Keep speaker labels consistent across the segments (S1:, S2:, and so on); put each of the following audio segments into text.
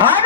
S1: হরে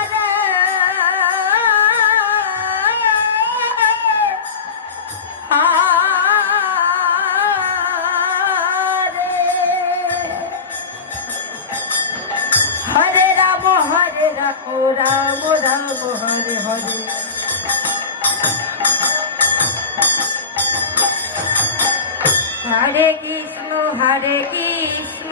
S1: রাম রাম হরে হরে। হরে কৃষ্ণ হরে কৃষ্ণ।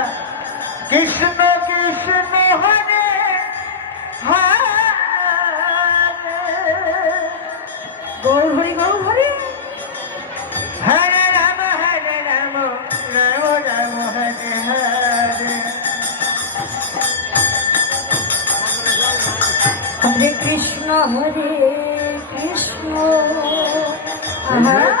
S2: হরে
S1: কৃষ্ণ। হরে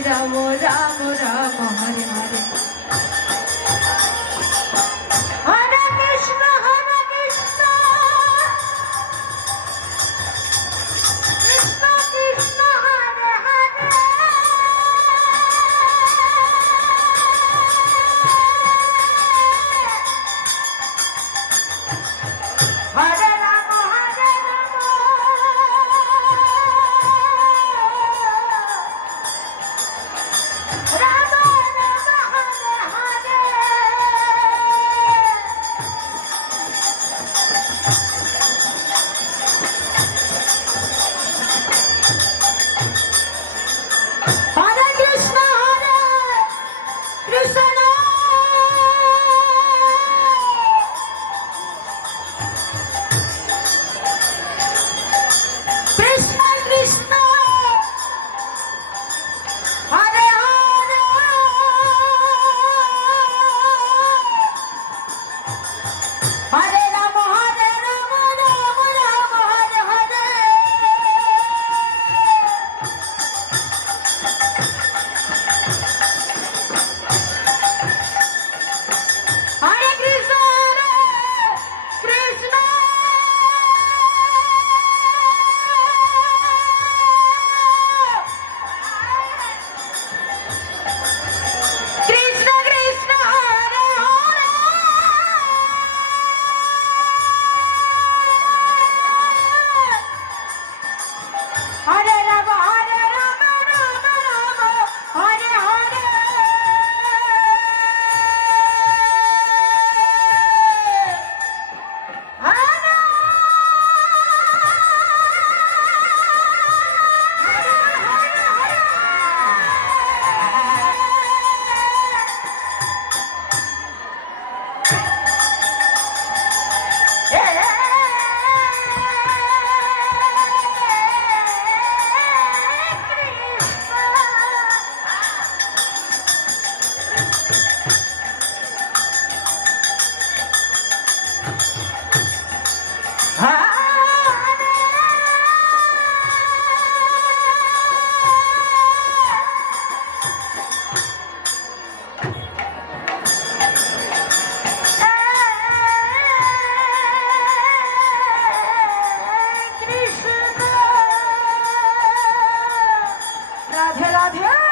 S1: যাব যাব Brad Hill.